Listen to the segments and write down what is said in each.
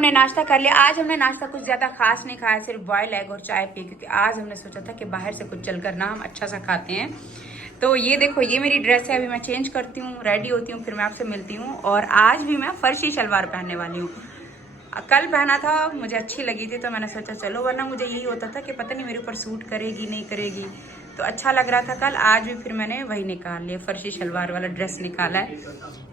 हमने नाश्ता कर लिया। आज हमने नाश्ता कुछ ज़्यादा खास नहीं खाया, सिर्फ बॉयल एग और चाय पी, क्योंकि आज हमने सोचा था कि बाहर से कुछ चल कर ना हम अच्छा सा खाते हैं। तो ये देखो, ये मेरी ड्रेस है, अभी मैं चेंज करती हूँ, रेडी होती हूँ, फिर मैं आपसे मिलती हूँ। और आज भी मैं फर्शी शलवार पहनने वाली हूँ। कल पहना था, मुझे अच्छी लगी थी तो मैंने सोचा चलो, वरना मुझे यही होता था कि पता नहीं मेरे ऊपर सूट करेगी नहीं करेगी, तो अच्छा लग रहा था कल। आज भी फिर मैंने वही निकाल लिया, फर्शी शलवार वाला ड्रेस निकाला है।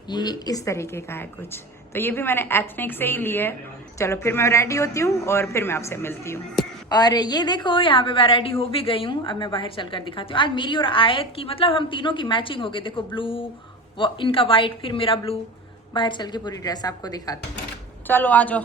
ये इस तरीके का है कुछ, तो ये भी मैंने एथनिक से ही लिया है। चलो फिर मैं रेडी होती हूँ और फिर मैं आपसे मिलती हूँ। और ये देखो, यहाँ पे मैं रेडी हो भी गई हूँ। अब मैं बाहर चलकर दिखाती हूँ। आज मेरी और आयत की, मतलब हम तीनों की मैचिंग हो गई। देखो ब्लू, इनका वाइट, फिर मेरा ब्लू। बाहर चल के पूरी ड्रेस आपको दिखाती हूँ, चलो आ जाओ।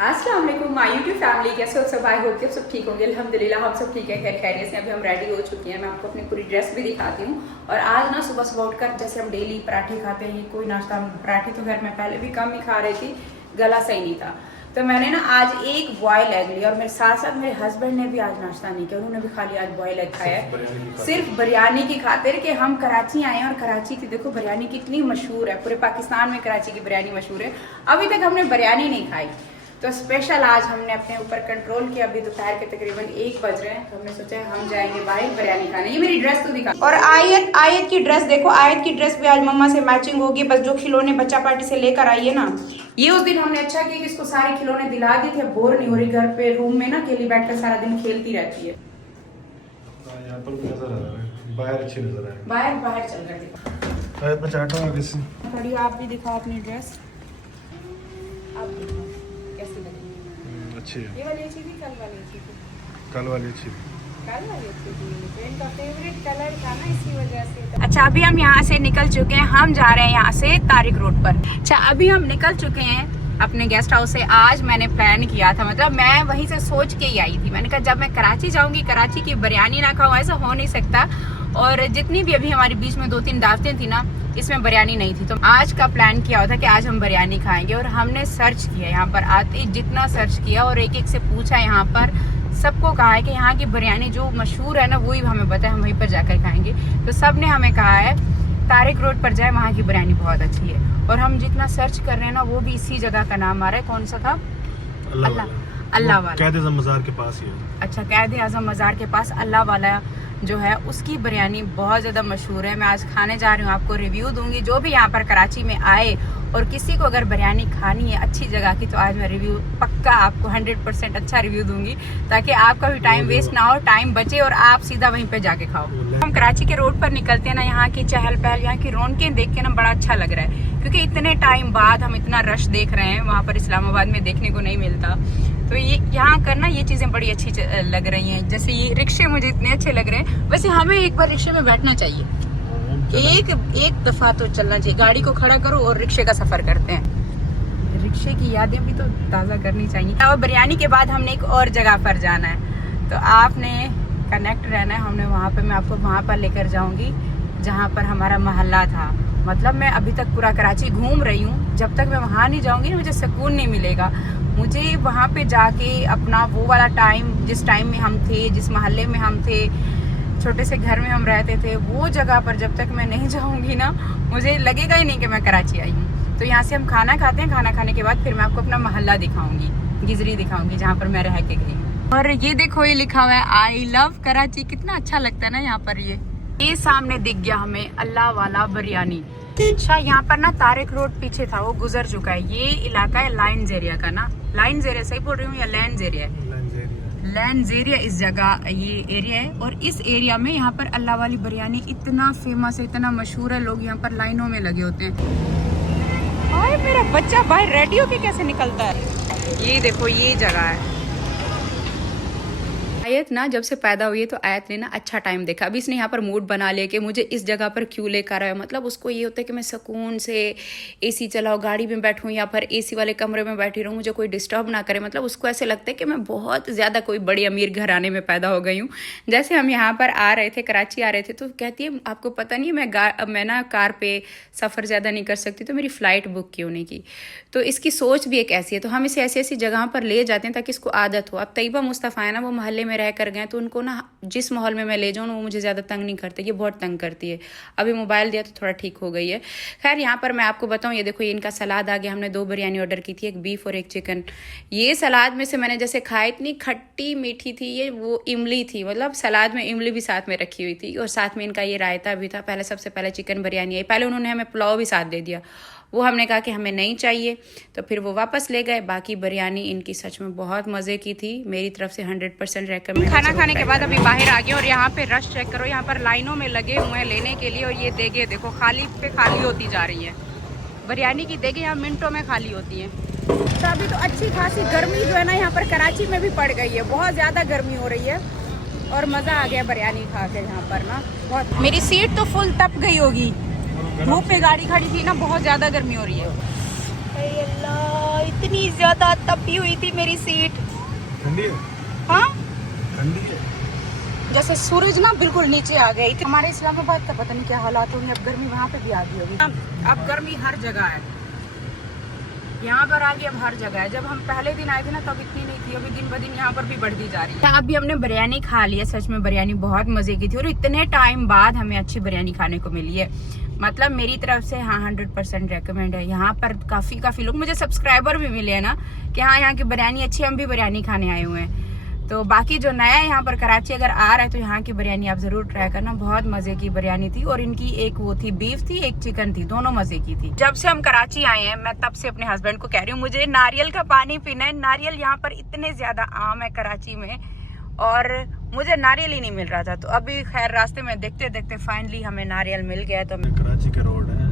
अस्सलाम वालेकुम माय यूट्यूब फैमिली, कैसे हो सब? आई होप कि सब ठीक होंगे। अल्हम्दुलिल्लाह हम सब ठीक है, खैर खैरियत से। अभी हम रेडी हो चुके हैं, मैं आपको अपनी पूरी ड्रेस भी दिखाती हूँ। और आज ना सुबह सुबह उठकर, जैसे हम डेली पराठे खाते हैं, कोई नाश्ता, पराठे तो घर में पहले भी कम ही खा रही थी, गला सही नहीं था, तो मैंने ना आज एक बॉयल एग लिया। और मेरे साथ साथ मेरे हस्बैंड ने भी आज नाश्ता नहीं किया, उन्होंने भी खाली आज बॉयल एग खाया है, सिर्फ बिरयानी की खातिर कि हम कराची आए हैं। और कराची की देखो बिरयानी कितनी मशहूर है, पूरे पाकिस्तान में कराची की बिरयानी मशहूर है। अभी तक हमने बिरयानी नहीं खाई, तो स्पेशल आज हमने अपने ऊपर कंट्रोल किया। अभी दोपहर के तकरीबन 1 बज रहे हैं, तो हमने सोचा हम जाएंगे बाहर बिरयानी खाने। ये मेरी ड्रेस तो दिखा। और आयत की ड्रेस देखो, आयत की ड्रेस भी आज मम्मा से मैचिंग होगी। बस जो खिलौने बच्चा पार्टी से लेकर आई है ना, ये उस दिन हमने अच्छा किया कि इसको सारे खिलौने दिला दी थे, बोर नहीं हो रही घर पे रूम में ना, अकेली बैठकर सारा दिन खेलती रहती है। यहाँ पर नजर आ रहा है, बाहर अच्छी नजर आ रही है। बाहर चल कर दिखा। आयत में चाटूंगा किसी। थोड़ी आप भी दिखाओ अपनी ड्रेस, आप दिखाओ कैसी लगी। अच्छी है। ये वाली अच्छी थी, कल वाली अच्छी थी? कल वाली अच्छी थी। कल वाली अच्छी थी, तो इनका फेवरेट कलर था ना, इसी वजह से। अच्छा अभी हम यहाँ से निकल चुके हैं, हम जा रहे हैं यहाँ से तारिक रोड पर। अच्छा अभी हम निकल चुके हैं अपने गेस्ट हाउस से। आज मैंने प्लान किया था, मतलब मैं वहीं से सोच के ही आई थी। मैंने कहा जब मैं कराची जाऊंगी, कराची की बिरयानी ना खाऊं, ऐसा हो नहीं सकता। और जितनी भी अभी हमारे बीच में 2-3 दावतें थी ना, इसमें बिरयानी नहीं थी, तो आज का प्लान किया होता कि आज हम बिरयानी खाएंगे। और हमने सर्च किया यहाँ पर आते ही, जितना सर्च किया और एक एक से पूछा, यहाँ पर सबको कहा है कि यहाँ की बिरयानी जो मशहूर है ना, वही हमें बताया, हम वहीं पर जाकर खाएंगे। तो सब ने हमें कहा है तारिक रोड पर जाए, वहाँ की बिरयानी बहुत अच्छी है। और हम जितना सर्च कर रहे हैं ना, वो भी इसी जगह का नाम आ रहा है। कौन सा था? अल्लाह वाला। कैद आज़म मज़ार के पास ही है। अच्छा, कैद आज़म मज़ार के पास अल्लाह वाला जो है, उसकी बिरयानी बहुत ज़्यादा मशहूर है। मैं आज खाने जा रही हूँ, आपको रिव्यू दूंगी। जो भी यहाँ पर कराची में आए और किसी को अगर बिरयानी खानी है अच्छी जगह की, तो आज मैं रिव्यू पक्का आपको 100% अच्छा रिव्यू दूंगी, ताकि आपका भी टाइम वेस्ट ना हो, टाइम बचे और आप सीधा वहीं पे जाके खाओ। हम कराची के रोड पर निकलते हैं ना, यहाँ की चहल पहल, यहाँ की रौनकें देख के ना बड़ा अच्छा लग रहा है, क्योंकि इतने टाइम बाद हम इतना रश देख रहे हैं, वहाँ पर इस्लामाबाद में देखने को नहीं मिलता। तो ये यहाँ करना, ये चीजें बड़ी अच्छी लग रही हैं। जैसे ये रिक्शे मुझे इतने अच्छे लग रहे हैं। वैसे हमें एक बार रिक्शे में बैठना चाहिए, एक दफा तो चलना चाहिए। गाड़ी को खड़ा करो और रिक्शे का सफर करते हैं, रिक्शे की यादें भी तो ताज़ा करनी चाहिए। और बिरयानी के बाद हमने एक और जगह पर जाना है, तो आपने कनेक्ट रहना है। हमने वहाँ पर, मैं आपको वहाँ पर लेकर जाऊँगी जहाँ पर हमारा मोहल्ला था। मतलब मैं अभी तक पूरा कराची घूम रही हूँ, जब तक मैं वहाँ नहीं जाऊँगी मुझे सुकून नहीं मिलेगा। मुझे वहाँ पे जाके अपना वो वाला टाइम, जिस टाइम में हम थे, जिस मोहल्ले में हम थे, छोटे से घर में हम रहते थे, वो जगह पर जब तक मैं नहीं जाऊँगी ना, मुझे लगेगा ही नहीं कि मैं कराची आई हूँ। तो यहाँ से हम खाना खाते हैं, खाना खाने के बाद फिर मैं आपको अपना मोहल्ला दिखाऊंगी, गिजरी दिखाऊंगी, जहाँ पर मैं रह के गई हूँ। और ये देखो, ये लिखा हुआ है आई लव कराची, कितना अच्छा लगता है ना यहाँ पर। ये सामने दिख गया हमें अल्लाह वाला बिरयानी। अच्छा, यहाँ पर ना तारिक रोड पीछे था, वो गुजर चुका है। ये इलाका है लाइन्स एरिया का ना, लाइन्स एरिया सही बोल रही हूँ या लैंड्स एरिया है? लैंड्स एरिया, इस जगह ये एरिया है। और इस एरिया में यहाँ पर अल्लाह वाली बिरयानी इतना फेमस है, इतना मशहूर है, लोग यहाँ पर लाइनों में लगे होते हैं। हाय मेरा बच्चा बाहर रेडी होके कैसे निकलता है। ये देखो, ये जगह है। आयत ना जब से पैदा हुई है, तो आयत ने ना अच्छा टाइम देखा। अभी इसने यहाँ पर मूड बना लिया कि मुझे इस जगह पर क्यों लेकर आया। मतलब उसको ये होता है कि मैं सुकून से एसी चलाऊं, गाड़ी में बैठूं या फिर एसी वाले कमरे में बैठी रहूं, मुझे कोई डिस्टर्ब ना करे। मतलब उसको ऐसे लगता है कि मैं बहुत ज़्यादा कोई बड़ी अमीर घराने में पैदा हो गई हूँ। जैसे हम यहाँ पर आ रहे थे, कराची आ रहे थे, तो कहती है आपको पता नहीं मैं ना कार पर सफ़र ज़्यादा नहीं कर सकती, तो मेरी फ़्लाइट बुक क्यों नहीं की। तो इसकी सोच भी एक ऐसी है। तो हम इसे ऐसी ऐसी जगह पर ले जाते हैं ताकि इसको आदत हो। अब तैयबा मुस्तफ़ा है ना, वो मोहल्ले में रह कर गए तो उनको ना जिस माहौल में मैं ले जाऊँ वो मुझे ज़्यादा तंग नहीं करते, ये बहुत तंग करती है। अभी मोबाइल दिया तो थोड़ा ठीक हो गई है। खैर यहाँ पर मैं आपको बताऊँ, ये देखो ये इनका सलाद आ गया। हमने 2 बिरयानी ऑर्डर की थी, एक बीफ और एक चिकन। ये सलाद में से मैंने जैसे खाया, इतनी खट्टी मीठी थी ये, वो इमली थी, मतलब सलाद में इमली भी साथ में रखी हुई थी और साथ में इनका ये रायता भी था। पहले सबसे पहले चिकन बिरयानी आई, पहले उन्होंने हमें पुलाव भी साथ दे दिया, वो हमने कहा कि हमें नहीं चाहिए, तो फिर वो वापस ले गए। बाकी बिरयानी इनकी सच में बहुत मज़े की थी, मेरी तरफ से 100% रेकमेंड। खाना खाने के बाद अभी बाहर आ गए और यहाँ पे रश चेक करो, यहाँ पर लाइनों में लगे हुए हैं लेने के लिए। और ये देगे देखो खाली पे खाली होती जा रही है, बिरयानी की देगे यहाँ मिनटों में खाली होती है। तो अभी तो अच्छी खासी गर्मी जो है ना यहाँ पर कराची में भी पड़ गई है, बहुत ज़्यादा गर्मी हो रही है और मज़ा आ गया बिरयानी खा के यहाँ पर ना बहुत। मेरी सीट तो फुल तप गई होगी, धूप में गाड़ी खड़ी थी ना, बहुत ज्यादा गर्मी हो रही है। अल्लाह, इतनी ज्यादा तपी हुई थी मेरी सीट। ठंडी है? हाँ ठंडी है, जैसे सूरज ना बिल्कुल नीचे आ गई। हमारे इस्लामाबाद का पता नहीं क्या हालात होंगे, अब गर्मी वहाँ पे भी आ गई होगी। अब गर्मी हर जगह है, यहाँ पर आ गई, अब हर जगह है। जब हम पहले दिन आए थे ना तब इतनी नहीं थी, अभी दिन ब दिन यहाँ पर भी बढ़ती जा रही है। अभी हमने बिरयानी खा ली है, सच में बिरयानी बहुत मजे की थी और इतने टाइम बाद हमें अच्छी बिरयानी खाने को मिली है। मतलब मेरी तरफ से हाँ 100% रेकमेंड है। यहाँ पर काफी लोग, मुझे सब्सक्राइबर भी मिले हैं ना कि हाँ यहाँ की बिरयानी अच्छी, हम भी बिरयानी खाने आए हुए हैं। तो बाकी जो नया यहाँ पर कराची अगर आ रहा है तो यहाँ की बिरयानी आप जरूर ट्राई करना, बहुत मजे की बिरयानी थी। और इनकी एक वो थी बीफ थी, एक चिकन थी, दोनों मजे की थी। जब से हम कराची आए हैं मैं तब से अपने हस्बैंड को कह रही हूँ मुझे नारियल का पानी पीना है। नारियल यहाँ पर इतने ज्यादा आम है कराची में और मुझे नारियल ही नहीं मिल रहा था, तो अभी खैर रास्ते में देखते देखते फाइनली हमें नारियल मिल गया। तो कराची का रोड है।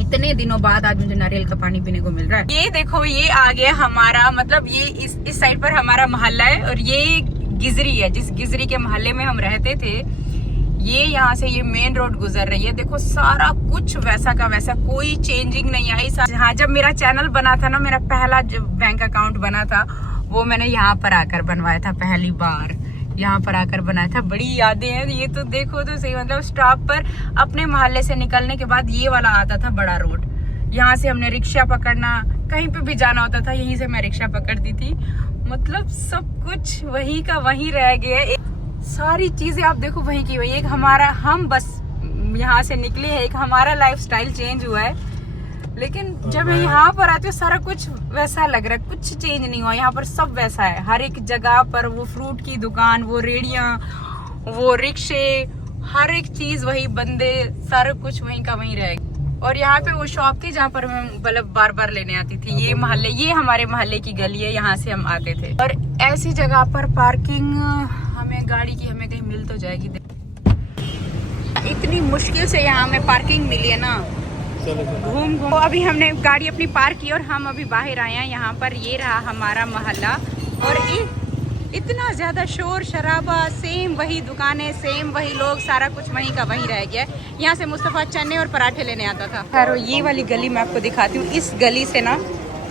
इतने दिनों बाद आज मुझे नारियल का पानी पीने को मिल रहा है। ये देखो ये आ गया हमारा, मतलब ये इस साइड पर हमारा मोहल्ला है और ये गिजरी है, जिस गिजरी के मोहल्ले में हम रहते थे। ये यहाँ से ये मेन रोड गुजर रही है। देखो सारा कुछ वैसा का वैसा, कोई चेंजिंग नहीं आई। हाँ, जब मेरा चैनल बना था ना, मेरा पहला जो बैंक अकाउंट बना था वो मैंने यहाँ पर आकर बनवाया था, पहली बार यहाँ पर आकर बनाया था। बड़ी यादें हैं ये तो, देखो तो सही। मतलब स्टॉप पर अपने मोहल्ले से निकलने के बाद ये वाला आता था बड़ा रोड, यहाँ से हमने रिक्शा पकड़ना, कहीं पे भी जाना होता था यहीं से मैं रिक्शा पकड़ती थी। मतलब सब कुछ वही का वही रह गया, सारी चीजें आप देखो वही की वही। एक हमारा, हम बस यहाँ से निकले हैं, एक हमारा लाइफस्टाइल चेंज हुआ है। लेकिन जब मैं यहाँ पर आती हूँ सारा कुछ वैसा लग रहा है, कुछ चेंज नहीं हुआ। यहाँ पर सब वैसा है, हर एक जगह पर वो फ्रूट की दुकान, वो रेड़ियाँ, वो रिक्शे, हर एक चीज वही, बंदे, सारा कुछ वहीं का वहीं रहेगा। और यहाँ पे वो शॉप थी जहाँ पर मैं मतलब बार बार लेने आती थी। ये मोहल्ले, ये हमारे मोहल्ले की गली है, यहाँ से हम आते थे। और ऐसी जगह पर पार्किंग हमें गाड़ी की हमें कहीं मिल तो जाएगी। इतनी मुश्किल से यहाँ हमें पार्किंग मिली है ना, घूम घूम। अभी हमने गाड़ी अपनी पार्क की और हम अभी बाहर आए हैं। यहाँ पर ये रहा हमारा मोहल्ला और इतना ज्यादा शोर शराबा, सेम वही दुकानें, सेम वही लोग, सारा कुछ वहीं का वहीं रह गया। यहाँ से मुस्तफ़ा चने और पराठे लेने आता था। खैर ये वाली गली मैं आपको दिखाती हूँ। इस गली से ना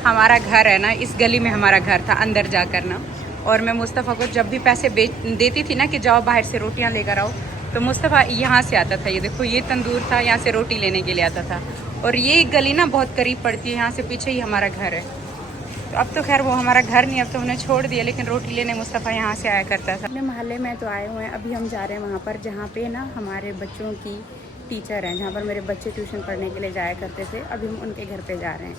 हमारा घर है ना, इस गली में हमारा घर था अंदर जाकर ना। और मैं मुस्तफ़ा को जब भी पैसे देती थी ना कि जाओ बाहर से रोटियाँ लेकर आओ, तो मुस्तफ़ा यहाँ से आता था। ये देखो ये तंदूर था, यहाँ से रोटी लेने के लिए आता था। और ये गली ना बहुत करीब पड़ती है, यहाँ से पीछे ही हमारा घर है। तो अब तो खैर वो हमारा घर नहीं, अब तो उन्हें छोड़ दिया, लेकिन रोटी लेने मुस्तफ़ा यहाँ से आया करता था। अपने मोहल्ले में तो आए हुए हैं, अभी हम जा रहे हैं वहाँ पर जहाँ पे ना हमारे बच्चों की टीचर हैं, जहाँ पर मेरे बच्चे ट्यूशन पढ़ने के लिए जाया करते थे। अभी हम उनके घर पे जा रहे हैं,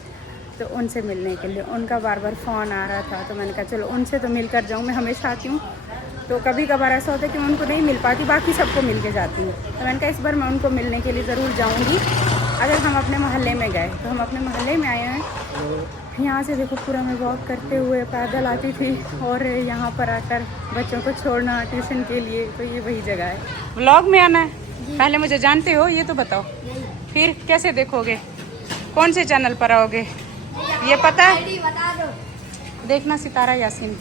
तो उनसे मिलने के लिए। उनका बार बार फ़ोन आ रहा था, तो मैंने कहा चलो उनसे तो मिल कर जाऊँ। मैं हमेशा आती हूँ, तो कभी कभार ऐसा होता है कि मैं उनको नहीं मिल पाती, बाकी सबको मिल के जाती हूँ। तो मैंने कहा इस बार मैं उनको मिलने के लिए ज़रूर जाऊँगी। अगर हम अपने मोहल्ले में गए, तो हम अपने मोहल्ले में आए हैं। यहाँ से देखो पूरा मैं वॉक करते हुए पैदल आती थी और यहाँ पर आकर बच्चों को छोड़ना ट्यूशन के लिए, तो ये वही जगह है। व्लॉग में आना है? पहले मुझे जानते हो ये तो बताओ, फिर कैसे देखोगे, कौन से चैनल पर आओगे ये पता है? देखना सितारा यासीन,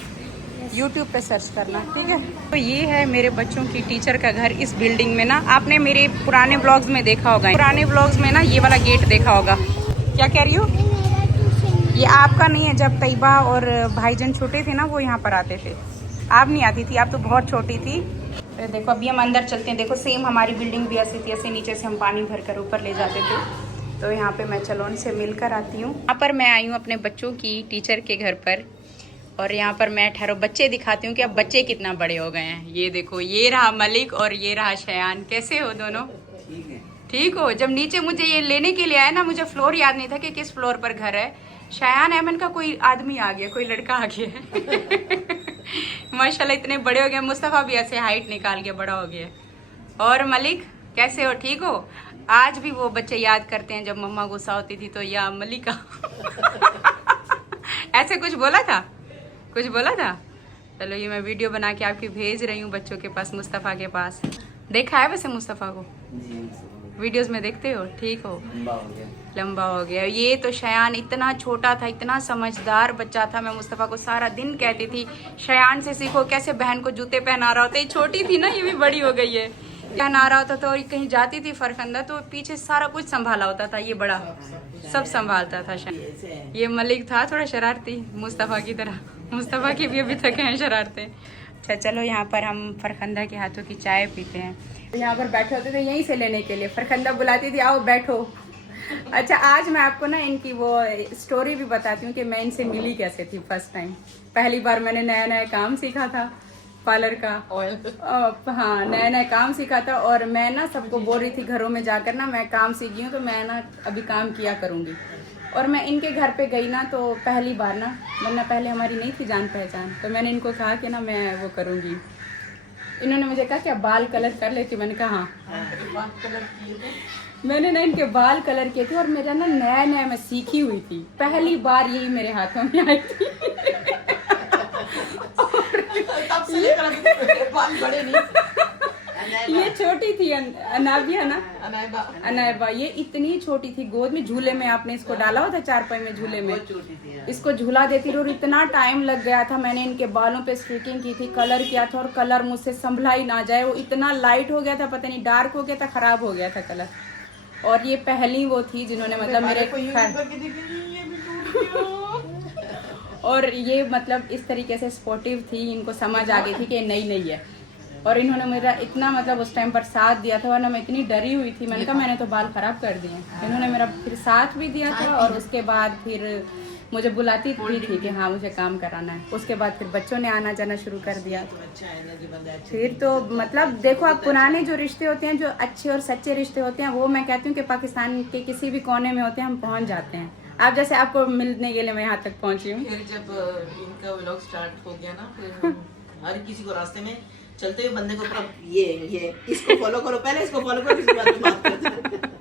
YouTube पे सर्च करना, ठीक है। तो ये है मेरे बच्चों की टीचर का घर। इस बिल्डिंग में ना, आपने मेरे पुराने ब्लॉग्स में देखा होगा, पुराने ब्लॉग्स में ना ये वाला गेट देखा होगा। क्या कह रही हो? ये आपका नहीं है, जब तैयबा और भाईजान छोटे थे ना वो यहाँ पर आते थे। आप नहीं आती थी, आप तो बहुत छोटी थी। तो देखो अभी हम अंदर चलते हैं। देखो सेम हमारी बिल्डिंग भी ऐसी थी, ऐसे नीचे से हम पानी भर कर ऊपर ले जाते थे। तो यहाँ पे मैं चलो उनसे मिलकर आती हूँ। यहाँ पर मैं आई हूँ अपने बच्चों की टीचर के घर पर और यहाँ पर मैं ठहरो बच्चे दिखाती हूँ कि अब बच्चे कितना बड़े हो गए हैं। ये देखो, ये रहा मलिक और ये रहा शयान। कैसे हो दोनों? ठीक है। ठीक हो? जब नीचे मुझे ये लेने के लिए आया ना, मुझे फ्लोर याद नहीं था कि किस फ्लोर पर घर है। शयान अहमद का कोई आदमी आ गया, कोई लड़का आ गया। माशाल्लाह इतने बड़े हो गए। मुस्तफ़ा भी ऐसे हाइट निकाल के बड़ा हो गया। और मलिक कैसे हो? ठीक हो? आज भी वो बच्चे याद करते हैं जब मम्मा गुस्सा होती थी तो या मलिका। ऐसे कुछ बोला था? कुछ बोला था? चलो ये मैं वीडियो बना के आपकी भेज रही हूँ बच्चों के पास, मुस्तफ़ा के पास। देखा है वैसे मुस्तफ़ा को? वीडियोस में देखते हो? ठीक हो? लंबा हो गया। ये तो शयान इतना छोटा था, इतना समझदार बच्चा था। मैं मुस्तफ़ा को सारा दिन कहती थी शयान से सीखो कैसे बहन को जूते पहना रहा होता है। छोटी थी ना, ये भी बड़ी हो गई है। पहना रहा होता था और कहीं जाती थी फरखंदा तो पीछे सारा कुछ संभाला होता था। ये बड़ा सब संभालता था शयान। ये मलिक था थोड़ा शरारती, मुस्तफ़ा की तरह। मुस्तफ़ा की भी अभी तक हैं शरारतें। अच्छा चलो, यहाँ पर हम फरखंदा के हाथों की चाय पीते हैं। यहाँ पर बैठे होते थे यहीं से लेने के लिए। फरखंदा बुलाती थी आओ बैठो। अच्छा आज मैं आपको ना इनकी वो स्टोरी भी बताती हूँ कि मैं इनसे मिली कैसे थी फर्स्ट टाइम। पहली बार मैंने नया नया काम सीखा था पार्लर का। हाँ, नया नया काम सीखा था और मैं ना सबको बोल रही थी घरों में जाकर ना मैं काम सीखी हूँ तो मैं ना अभी काम किया करूँगी। और मैं इनके घर पे गई ना तो पहली बार ना, वरना पहले हमारी नहीं थी जान पहचान, तो मैंने इनको कहा कि ना मैं वो करूँगी। इन्होंने मुझे कहा क्या बाल कलर कर लेती? मैंने कहा हाँ। मैंने ना इनके बाल कलर किए थे और मेरा ना नया नया मैं सीखी हुई थी। पहली बार यही मेरे हाथों में आई थी। बाल बड़े नहीं। ये छोटी थी अनाबिया ना, अनायबा। ये इतनी छोटी थी, गोद में झूले में आपने इसको डाला हुआ था, चारपाई में झूले में इसको झूला देती रही और इतना टाइम लग गया था। मैंने इनके बालों पे स्ट्रिकिंग की थी, कलर किया था और कलर मुझसे संभला ही ना जाए। वो इतना लाइट हो गया था, पता नहीं डार्क हो गया था, खराब हो गया था कलर। और ये पहली वो थी जिन्होंने मतलब मेरे और ये मतलब इस तरीके से स्पोर्टिव थी, इनको समझ आ गई थी कि नई नई है। और इन्होंने मेरा इतना मतलब उस टाइम पर साथ दिया था, वरना मैं इतनी डरी हुई थी। मैंने कहा मैंने तो बाल खराब कर दिए। इन्होंने मेरा फिर साथ भी दिया था और उसके बाद फिर मुझे बुलाती थी कि हाँ मुझे काम कराना है। उसके बाद फिर बच्चों ने आना जाना शुरू कर दिया। फिर तो मतलब देखो, आप पुराने जो रिश्ते होते हैं, जो अच्छे और सच्चे रिश्ते होते हैं, वो मैं कहती हूँ कि पाकिस्तान के किसी भी कोने में होते हैं, हम पहुँच जाते हैं। आप जैसे आपको मिलने के लिए मैं यहाँ तक पहुँची हूँ। फिर जब इनका व्लॉग स्टार्ट हो गया ना, फिर हर किसी को रास्ते में चलते हुए बंदे को ये इसको फॉलो करो, पहले इसको फॉलो करो, इसके बाद बात करते।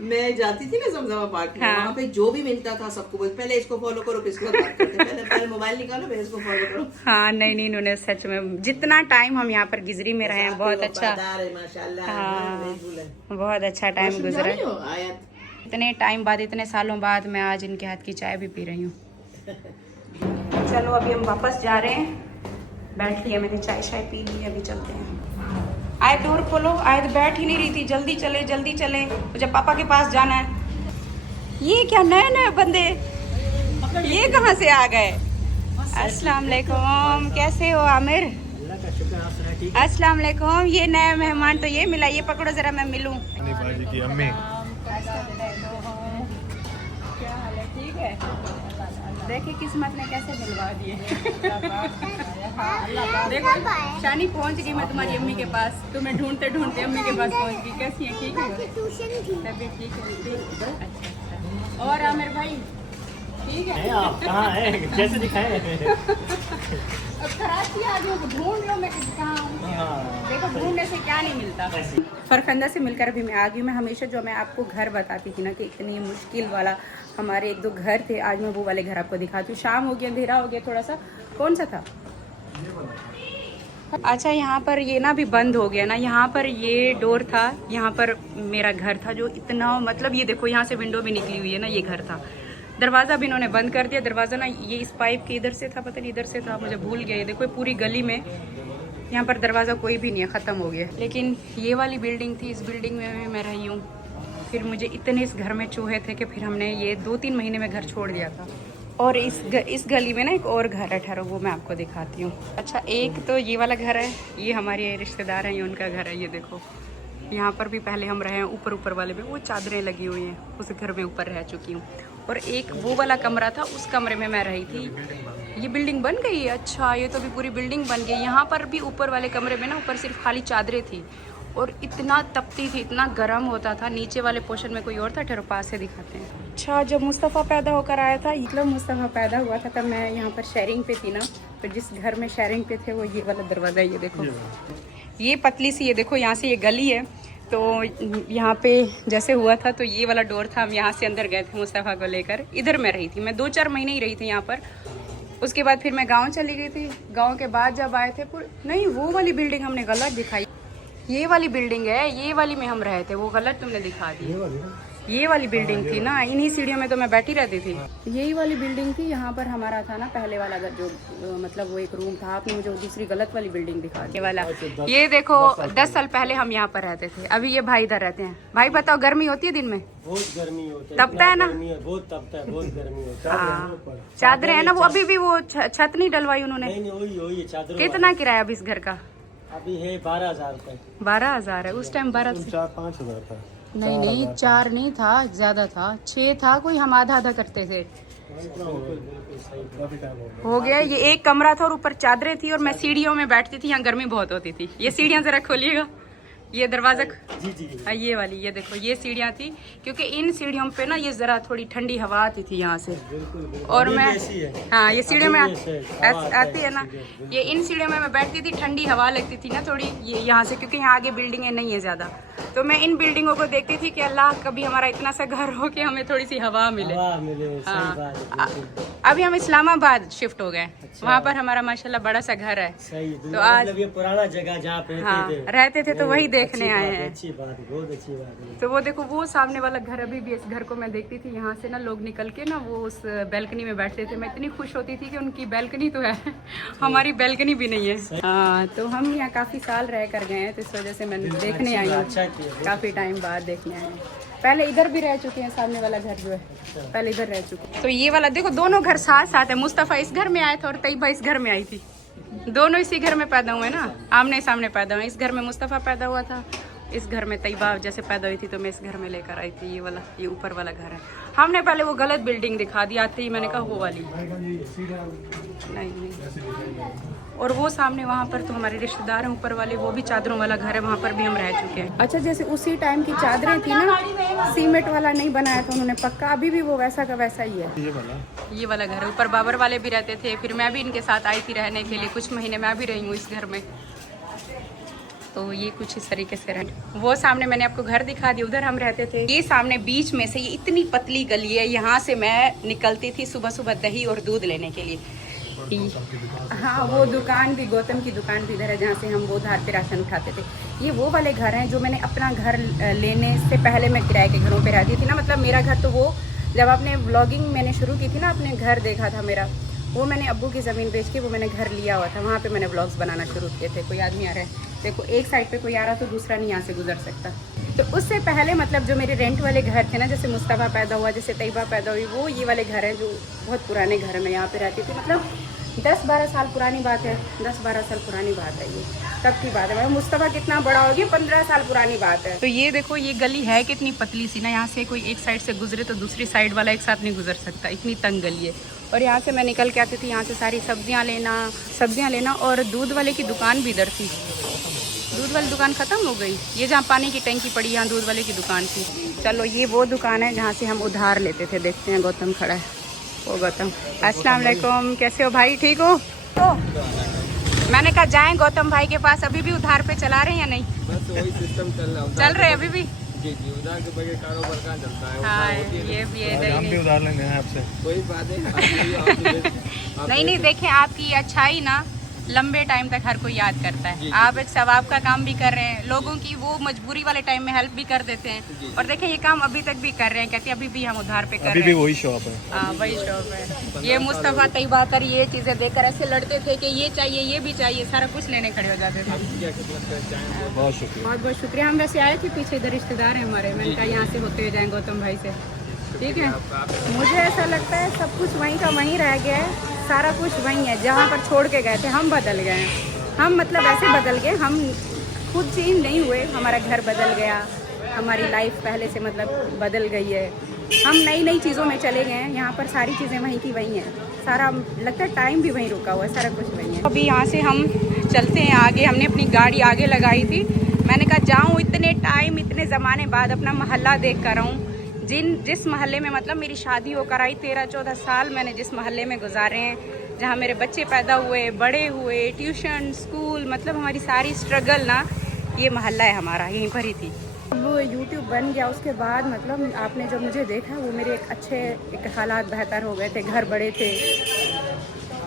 मैं जाती थी ना समझावा पार्क में, वहाँ पे जो भी मिलता था सबको बोल पहले इसको फॉलो करो फिर इसके बाद बात करते। पहले मोबाइल निकालो फिर इसको फॉलो करो। हाँ नहीं, इन्होंने सच में जितना टाइम हम यहाँ पर गिजरी में रहे हैं बहुत अच्छा, माशाल्लाह। हाँ बहुत अच्छा टाइम गुजरा। इतने टाइम बाद, इतने सालों बाद मैं आज इनके हाथ की चाय भी पी रही हूँ। चलो अभी हम वापस जा रहे हैं। बैठ लिया मैंने, चाय शाय पी ली, अभी चलते हैं। आए डोर खोलो, आए तो बैठ ही नहीं रही थी। जल्दी चले जल्दी चले, मुझे पापा के पास जाना है। ये क्या नए नए बंदे, ये कहाँ से आ गए? अस्सलाम वालेकुम, कैसे हो आमिर? अस्सलाम वालेकुम। ये नया मेहमान तो ये मिला, ये पकड़ो जरा मैं मिलूं। की अम्मी क्या हाल है? ठीक है। देखिए किस्मत ने कैसे मिलवा दिए। देखो शानी पहुंच गई मैं तुम्हारी अम्मी के पास। तुम्हें ढूंढते ढूंढते अम्मी के पास पहुंच गई। कैसी है? ठीक है, तबीयत ठीक है? अच्छा। और आमिर भाई ठीक है? आप कहाँ हैं? कैसे दिखाएं? अब कराची आ जाओ, ढूंढ लो मैं कहाँ हूँ। देखो ढूंढने से क्या नहीं मिलता। फरखंदा से मिलकर अभी मैं आ गई। मैं हमेशा जो मैं आपको घर बताती थी ना कि इतनी मुश्किल वाला हमारे एक दो घर थे, आज मैं वो वाले घर आपको दिखाती हूँ। शाम हो गया, अंधेरा हो गया थोड़ा सा। कौन सा था? अच्छा यहाँ पर ये ना भी बंद हो गया ना। यहाँ पर ये डोर था, यहाँ पर मेरा घर था जो इतना मतलब ये देखो यहाँ से विंडो भी निकली हुई है ना, ये घर था। दरवाज़ा भी इन्होंने बंद कर दिया। दरवाज़ा ना ये इस पाइप के इधर से था, पता नहीं इधर से था, मुझे भूल गया। ये देखो पूरी गली में यहाँ पर दरवाज़ा कोई भी नहीं है, ख़त्म हो गया। लेकिन ये वाली बिल्डिंग थी, इस बिल्डिंग में भी मैं रही हूँ। फिर मुझे इतने इस घर में चूहे थे कि फिर हमने ये 2-3 महीने में घर छोड़ दिया था। और इस गली में ना एक और घर है, ठहरो वो मैं आपको दिखाती हूँ। अच्छा एक तो ये वाला घर है, ये हमारे रिश्तेदार हैं, ये उनका घर है। ये देखो यहाँ पर भी पहले हम रहे हैं, ऊपर वाले में वो चादरें लगी हुई हैं, उस घर में ऊपर रह चुकी हूँ। और एक वो वाला कमरा था, उस कमरे में मैं रही थी। ये बिल्डिंग बन गई है। अच्छा, ये तो अभी पूरी बिल्डिंग बन गई। यहाँ पर भी ऊपर वाले कमरे में ना, ऊपर सिर्फ खाली चादरें थी और इतना तपती थी, इतना गर्म होता था। नीचे वाले पोर्शन में कोई और था, ठहरो पास से दिखाते हैं। अच्छा, जब मुस्तफ़ा पैदा होकर आया था, मतलब मुस्तफ़ा पैदा हुआ था, तब मैं यहाँ पर शेयरिंग पे थी ना, तो जिस घर में शेयरिंग पे थे वो ये वाला दरवाज़ा, ये देखो, ये पतली सी, ये देखो यहाँ से ये गली है। तो यहाँ पे जैसे हुआ था तो ये वाला डोर था, हम यहाँ से अंदर गए थे मुस्तफ़ा को लेकर। इधर मैं रही थी, मैं 2-4 महीने ही रही थी यहाँ पर। उसके बाद फिर मैं गांव चली गई थी। गांव के बाद जब आए थे, नहीं वो वाली बिल्डिंग हमने गलत दिखाई, ये वाली बिल्डिंग है, ये वाली में हम रहे थे, वो गलत तुमने दिखा दी। ये वाली बिल्डिंग थी ना, इन्हीं सीढ़ियों में तो मैं बैठी रहती थी। यही वाली बिल्डिंग थी, यहाँ पर हमारा था ना पहले वाला जो मतलब वो एक रूम था। आपने मुझे दूसरी गलत वाली बिल्डिंग दिखा दी। ये वाला, ये देखो 10 साल पहले हम यहाँ पर रहते थे। अभी ये भाई इधर रहते हैं। भाई बताओ, गर्मी होती है दिन में? बहुत गर्मी होता है, तपता है ना? बहुत तपता है, बहुत गर्मी होता है। हाँ, चादरें है ना, वो अभी भी वो छत नहीं डलवाई उन्होंने। नहीं, वही चादर। कितना किराया अभी इस घर का? अभी है 12,000 रुपए। 12,000 है, उस टाइम 12 4-5 हज़ार था। नहीं 4 नहीं था, ज्यादा था, 6 था कोई, हम आधा आधा करते थे। हो गया। ये एक कमरा था और ऊपर चादरें थी और मैं सीढ़ियों में बैठती थी, यहाँ गर्मी बहुत होती थी। ये सीढ़ियाँ जरा खोलिएगा, ये दरवाजा, जी। ये वाली, ये देखो, ये सीढ़ियाँ थी, क्योंकि इन सीढ़ियों पे ना ये जरा थोड़ी ठंडी हवा आती थी यहाँ से। और मैं, हाँ, ये सीढ़ियों में आती है ना, ये इन सीढ़ियों में मैं बैठती थी, ठंडी हवा लगती थी ना थोड़ी, ये यहाँ से, क्योंकि यहाँ आगे बिल्डिंगें नहीं है ज्यादा। तो मैं इन बिल्डिंगों को देखती थी कि अल्लाह कभी हमारा इतना सा घर हो कि हमें थोड़ी सी हवा मिले। हाँ, अभी हम इस्लामाबाद शिफ्ट हो गए। वहाँ पर हमारा माशाल्लाह बड़ा सा घर है। तो आज ये पुराना जगह जहाँ पे रहते थे, तो वही देखने आए हैं। अच्छी बात है, बहुत अच्छी बात है। तो वो देखो, वो सामने वाला घर अभी भी, इस घर को मैं देखती थी, यहाँ से ना लोग निकल के ना वो उस बैल्कनी में बैठते थे। मैं इतनी खुश होती थी कि उनकी बैल्कनी तो है, हमारी बैल्कनी भी नहीं है। हाँ, तो हम यहाँ काफी साल रह कर गए हैं, तो इस वजह से मैं देखने आई हूँ, काफी टाइम बाद देखने आए हैं। पहले इधर भी रह चुके हैं, सामने वाला घर जो है पहले इधर रह चुके। तो ये वाला देखो, दोनों घर साथ साथ है। मुस्तफ़ा इस घर में आया था और तैयबा इस घर में आई थी, दोनों इसी घर में पैदा हुए ना, आमने सामने पैदा हुए। इस घर में मुस्तफ़ा पैदा हुआ था, इस घर में तैयबा जैसे पैदा हुई थी, तो मैं इस घर में लेकर आई थी। ये वाला, ये ऊपर वाला घर है। हमने पहले वो गलत बिल्डिंग दिखा दी, आते ही मैंने कहा वो वाली नहीं। और वो सामने वहाँ पर तो हमारे रिश्तेदार हैं ऊपर वाले, वो भी चादरों वाला घर है, वहाँ पर भी हम रह चुके हैं। अच्छा, जैसे उसी टाइम की चादरें थी ना, सीमेंट वाला नहीं बनाया था उन्होंने पक्का, अभी भी वो वैसा का वैसा ही है। ये वाला घर है। ऊपर बाबर वाले भी रहते थे, फिर मैं भी इनके साथ आई थी रहने के लिए, कुछ महीने मैं भी रही हूँ इस घर में। तो ये कुछ इस तरीके से रहे। वो सामने मैंने आपको घर दिखा दी, उधर हम रहते थे। ये सामने बीच में से ये इतनी पतली गली है, यहाँ से मैं निकलती थी सुबह सुबह दही और दूध लेने के लिए। हाँ, वो दुकान भी, गौतम की दुकान भी इधर है, जहाँ से हम वो उधार पे राशन उठाते थे। ये वो वाले घर हैं जो मैंने अपना घर लेने से पहले मैं किराए के घरों पे रहती थी ना। मतलब मेरा घर तो वो, जब आपने व्लॉगिंग मैंने शुरू की थी ना, अपने घर देखा था मेरा, वो मैंने अब्बू की ज़मीन बेच के वो मैंने घर लिया हुआ था। वहाँ पे मैंने व्लॉग्स बनाना शुरू किए थे। कोई आदमी आ रहा है, देखो एक साइड पे कोई आ रहा तो दूसरा नहीं यहाँ से गुजर सकता। तो उससे पहले मतलब जो मेरे रेंट वाले घर थे ना, जैसे मुस्तफ़ा पैदा हुआ, जैसे तैयबा पैदा हुई, वो ये वाले घर हैं जो बहुत पुराने घर में यहाँ पे रहती थी। मतलब 10-12 साल पुरानी बात है, 10-12 साल पुरानी बात है, ये तब की बात है। मुस्तफ़ा कितना बड़ा हो गया, 15 साल पुरानी बात है। तो ये देखो, ये गली है कितनी पतली सी ना, यहाँ से कोई एक साइड से गुजरे तो दूसरी साइड वाला एक साथ नहीं गुजर सकता, इतनी तंग गली है। और यहाँ से मैं निकल के आती थी, यहाँ से सारी सब्जियाँ लेना और दूध वाले की दुकान भी इधर थी। दूध वाली दुकान ख़त्म हो गई, ये जहाँ पानी की टंकी पड़ी, यहाँ दूध वाले की दुकान थी। चलो, ये वो दुकान है जहाँ से हम उधार लेते थे। देखते हैं, गौतम खड़ा है। ओ गौतम, अस्सलाम वालेकुम, कैसे हो भाई, ठीक हो? तो मैंने कहा जाएं गौतम भाई के पास, अभी भी उधार पे चला रहे हैं या नहीं? बस वही सिस्टम चल रहा है, चल रहे अभी भी? जी, उधार के बगैर कारोबार कहाँ चलता है? हाँ, ये भी है। हम भी उधार लेंगे आपसे। कोई बात नहीं, नहीं, देखें, आपकी अच्छाई ना लंबे टाइम तक हर कोई याद करता है। आप एक सवाब का काम भी कर रहे हैं, लोगों की वो मजबूरी वाले टाइम में हेल्प भी कर देते हैं। और देखें, ये काम अभी तक भी कर रहे हैं, कहते हैं अभी भी हम उधार पे कर रहे हैं। अभी भी वही शॉप है। हाँ, वही शॉप है। ये मुस्तफ़ा तैयबा कर ये चीज़ें देकर ऐसे लड़ते थे कि ये चाहिए, ये भी चाहिए, सारा कुछ लेने खड़े हो जाते थे। बहुत शुक्रिया, बहुत बहुत शुक्रिया। हम वैसे आए थे, पीछे इधर रिश्तेदार हैं हमारे, मैंने कहा यहाँ से होते हुए जाएँ गौतम भाई से, ठीक है। मुझे ऐसा लगता है सब कुछ वहीं का वहीं रह गया है, सारा कुछ वहीं है जहाँ पर छोड़ के गए थे। हम बदल गए हैं, हम मतलब ऐसे बदल गए, हम खुद चेंज नहीं हुए, हमारा घर बदल गया, हमारी लाइफ पहले से मतलब बदल गई है। हम नई नई चीज़ों में चले गए हैं। यहाँ पर सारी चीज़ें वहीं की वहीं हैं, सारा लगता है टाइम भी वहीं रुका हुआ है, सारा कुछ वहीं है। अभी यहाँ से हम चलते हैं आगे। हमने अपनी गाड़ी आगे लगाई थी, मैंने कहा जाऊँ इतने टाइम इतने ज़माने बाद अपना मोहल्ला देख कर आऊँ। जिस मोहल्ले में मतलब मेरी शादी होकर आई, 13-14 साल मैंने जिस मोहल्ले में गुजारे हैं, जहाँ मेरे बच्चे पैदा हुए, बड़े हुए, ट्यूशन, स्कूल, मतलब हमारी सारी स्ट्रगल ना ये मोहल्ला है हमारा, यहीं पर ही थी। अब यूट्यूब बन गया उसके बाद मतलब आपने जब मुझे देखा वो मेरे एक हालात बेहतर हो गए थे, घर बड़े थे,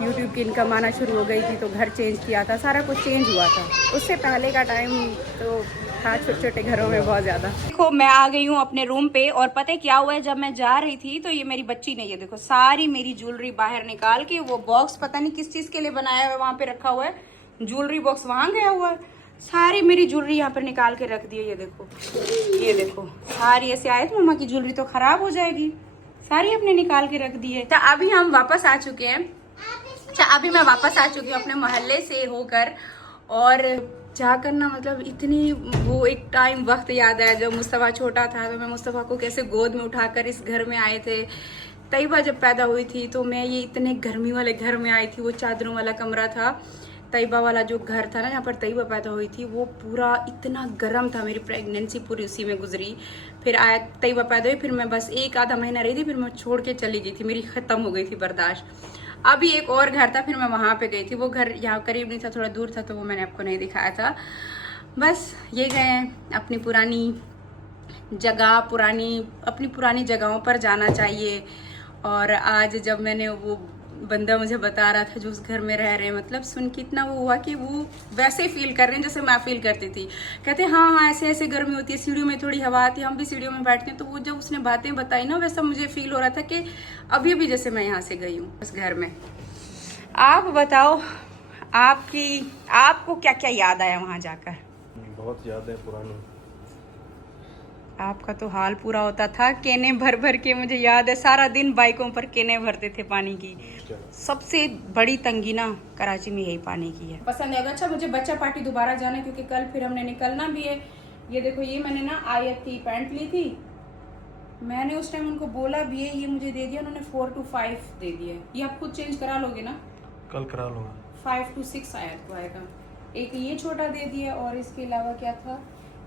यूट्यूब की इनकम आना शुरू हो गई थी, तो घर चेंज किया था, सारा कुछ चेंज हुआ था। उससे पहले का टाइम तो था छोटे छोटे घरों में बहुत ज़्यादा। देखो मैं आ गई हूँ अपने रूम पे, और पता है क्या हुआ है, जब मैं जा रही थी तो ये मेरी बच्ची ने ये देखो सारी मेरी ज्वेलरी बाहर निकाल के, वो बॉक्स पता नहीं किस चीज़ के लिए बनाया हुआ है, वहाँ पे रखा हुआ है, ज्वेलरी बॉक्स वहाँ गया हुआ है, सारी मेरी ज्वेलरी यहाँ पर निकाल के रख दी है। ये देखो सारी ऐसे आए थे, मम्मा की ज्वेलरी तो खराब हो जाएगी, सारी अपने निकाल के रख दी है। तो अभी हम वापस आ चुके हैं। अच्छा अभी मैं वापस आ चुकी हूँ अपने मोहल्ले से होकर, और जा करना मतलब इतनी वो एक टाइम वक्त याद आया जब मुस्तफ़ा छोटा था, तो मैं मुस्तफ़ा को कैसे गोद में उठाकर इस घर में आए थे। तैयबा जब पैदा हुई थी तो मैं ये इतने गर्मी वाले घर में आई थी, वो चादरों वाला कमरा था, तैयबा वाला जो घर था ना जहाँ पर तैयबा पैदा हुई थी, वो पूरा इतना गर्म था, मेरी प्रेगनेंसी पूरी उसी में गुजरी। फिर आया तैयबा पैदा हुई, फिर मैं बस 1-आधा महीना रही थी, फिर मैं छोड़ के चली गई थी, मेरी ख़त्म हो गई थी बर्दाश्त। अभी एक और घर था, फिर मैं वहाँ पे गई थी, वो घर यहाँ करीब नहीं था, थोड़ा दूर था, तो वो मैंने आपको नहीं दिखाया था। बस ये गए हैं अपनी पुरानी जगह, अपनी पुरानी जगहों पर जाना चाहिए। और आज जब मैंने वो बंदा मुझे बता रहा था जो उस घर में रह रहे हैं, मतलब सुन के इतना वो हुआ कि वो वैसे फील कर रहे हैं जैसे मैं फील करती थी। कहते हैं हाँ ऐसे ऐसे गर्मी होती है, सीढ़ियों में थोड़ी हवा आती है, हम भी सीढ़ियों में बैठते हैं। तो वो जब उसने बातें बताई ना, वैसा मुझे फील हो रहा था कि अभी भी जैसे मैं यहाँ से गई हूँ उस घर में। आप बताओ आपको क्या क्या याद आया वहाँ जाकर? बहुत याद है पुरानी। आपका तो हाल पूरा होता था, केने भर भर के, मुझे याद है सारा दिन बाइकों पर केने भरते थे पानी की। सबसे बड़ी तंगी ना कराची में यही पानी की है। पसंद है। अच्छा मुझे बच्चा पार्टी दोबारा जाना है, क्योंकि कल फिर हमने निकलना भी है। ये देखो ये मैंने ना आयत की पैंट ली थी, मैंने उस टाइम उनको बोला भी है, ये मुझे दे दिया उन्होंने 4 to 5 दे दिया। ये आप खुद चेंज करा लोगे ना? कल करा लूँगा। 5 to 6 आयत को आएगा। एक ये छोटा दे दिया, और इसके अलावा क्या था,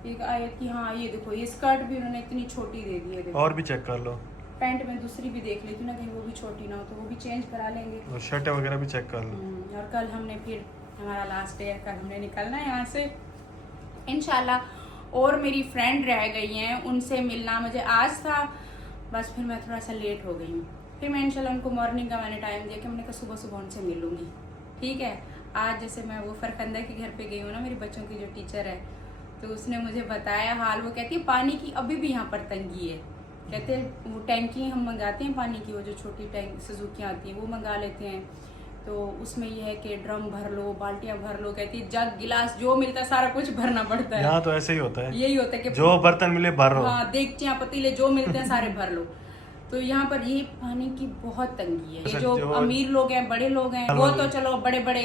एक आयत की, हाँ ये देखो ये स्कर्ट भी उन्होंने इतनी छोटी दे दी है। देखो और भी चेक कर लो, पैंट में दूसरी भी देख लेती ना, कहीं वो भी छोटी ना हो, तो वो भी चेंज करा लेंगे। और शर्ट वगैरह भी चेक कर लो। और कल हमने फिर हमारा लास्ट डे है, कल हमने निकलना है यहाँ से इंशाल्लाह। और मेरी फ्रेंड रह गई हैं, उनसे मिलना मुझे आज था, बस फिर मैं थोड़ा सा लेट हो गई हूँ। फिर मैं इंशाल्लाह उनको मॉर्निंग का मैंने टाइम दिया कि मैंने कहा सुबह सुबह उनसे मिलूंगी, ठीक है। आज जैसे मैं वो फरखंदा के घर पे गई हूँ ना, मेरी बच्चों की जो टीचर है, तो उसने मुझे बताया हाल। वो कहती है पानी की अभी भी यहाँ पर तंगी है। कहते हैं वो टैंकी हम मंगाते हैं पानी की, वो जो छोटी टैंक सुजुकियाँ आती हैं वो मंगा लेते हैं, तो उसमें यह है कि ड्रम भर लो, बाल्टियाँ भर लो, कहती है जग गिलास जो मिलता है सारा कुछ भरना पड़ता है। यहाँ तो ऐसे ही होता है, यही होता है कि जो बर्तन मिले भर लो। हाँ देगचियाँ पतीले जो मिलते हैं सारे भर लो। तो यहाँ पर ये पानी की बहुत तंगी है। जो अमीर लोग हैं, बड़े लोग हैं, वो तो चलो बड़े बड़े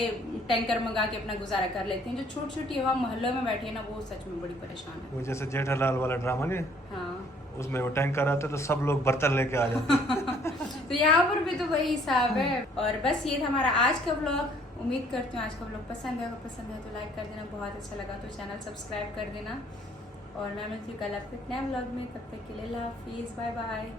टैंकर मंगा के अपना गुजारा कर लेते हैं। जो छोटी छोटी वहाँ मोहल्लों में बैठे हैं ना, वो सच में बड़ी परेशान है। वो जैसे जेठालाल वाला ड्रामा नहीं, हाँ उसमें वो टैंकर आते तो सब लोग बर्तन लेके आ जाते। तो यहाँ पर भी तो वही हिसाब है। और बस ये था हमारा आज का व्लॉग। उम्मीद करती हूँ आज का व्लॉग पसंद है, अगर पसंद है तो लाइक कर देना, बहुत अच्छा लगा तो चैनल सब्सक्राइब कर देना। और मैं मिलती हूँ कल आपके नए व्लॉग में, तब तक के लिए अल्लाह हाफिज़, बाय बाय।